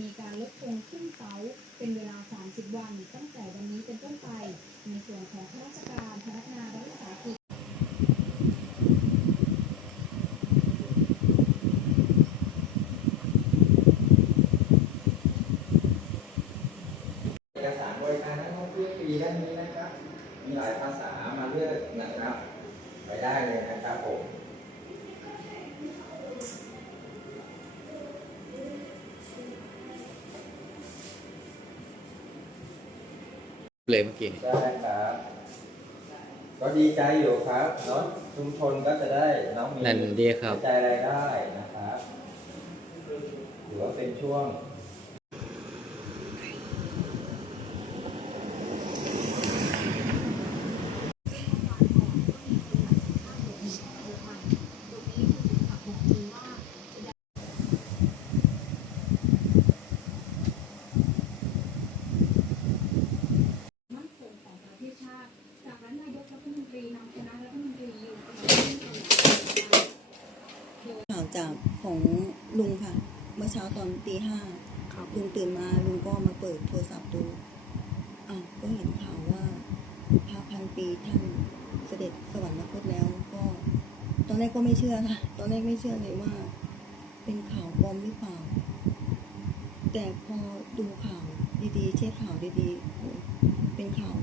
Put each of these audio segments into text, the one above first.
มีการลดโครงขึ้นเตาเป็นเวลา 30 วัน ตั้งแต่วันนี้เป็นต้นไป ในส่วนของข้าราชการพนักงานรัฐวิสาหกิจเอกสารบริการนั่งเที่ยวฟรีด้านนี้นะครับ มีหลายภาษามาเลือกนะครับ ไปได้เลยนะครับผม เลยเมื่อกี้นี่ได้ครับ ก็ดีใจอยู่ครับเนาะชุมชนก็จะได้น้องมีนั่นดีครับกระจรายได้นะครับถือว่าเป็นช่วง มั่นคงของประเทศชาติ จากนั้นนายกรัฐมนตรีนำคณะรัฐมนตรีอยู่สมัยที่ตลอด ข่าว จากของลุงค่ะ เมื่อเช้าตอนตีห้าครับลุงตื่นมาลุงก็มาเปิดโทรศัพท์ดูอ้าวก็เห็นข่าวว่าพระพันปีท่านเสด็จสวรรคตแล้วก็ ตอนแรกก็ไม่เชื่อค่ะ ตอนแรกไม่เชื่อเลยว่า เป็นข่าวปลอมหรือเปล่า แต่พอดูข่าวดีๆ เช็คข่าวดีๆโอ้ยเป็นข่าว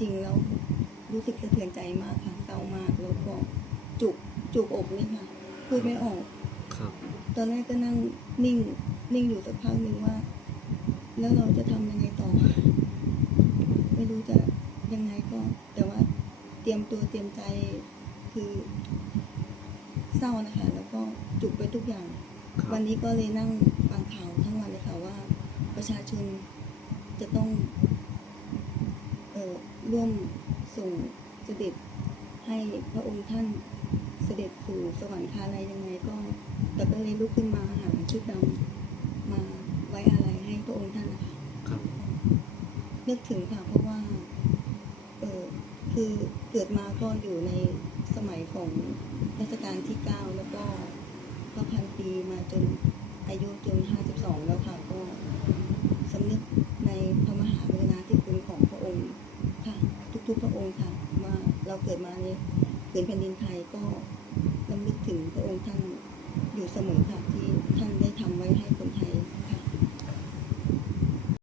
จริงแล้วรู้สึกสะเทือนใจมากค่ะเศร้ามากแล้วก็จุกจุกอกเลยค่ะ พูดไม่ออก ครับ ตอนแรกก็นั่งนิ่ง นิ่งอยู่สักพักหนึ่งว่า แล้วเราจะทำยังไงต่อ ไม่รู้จะยังไงก็ แต่ว่าเตรียมตัวเตรียมใจคือเศร้านะคะ แล้วก็จุกไปทุกอย่างครับวันนี้ก็เลยนั่งฟังข่าวทั้งวันเลยค่ะว่า ประชาชนจะต้องเอ่อร่วมส่งเสด็จให้พระองค์ท่าน เสด็จสู่สวรรคาลัยยังไงก็แต่ก็เลยลุกขึ้นมาหาชุดดำมาไว้อะไรให้พระองค์ท่านนะคะครับนึกถึงค่ะเพราะว่า เออคือเกิดมาก็อยู่ในสมัยของรัชกาลที่เก้าแล้วก็พระพันปีมาจนอายุจนห้าสิบสองแล้วค่ะก็สำนึกในพระมหากรุณาธิคุณของพระองค์ค่ะ ทุกๆพระองค์ค่ะว่าเราเกิดมาใน ผืนแผ่นดินไทยก็ลำลึกถึงพระองค์ท่านอยู่เสมอค่ะที่ท่านได้ทำไว้ให้คนไทยค่ะ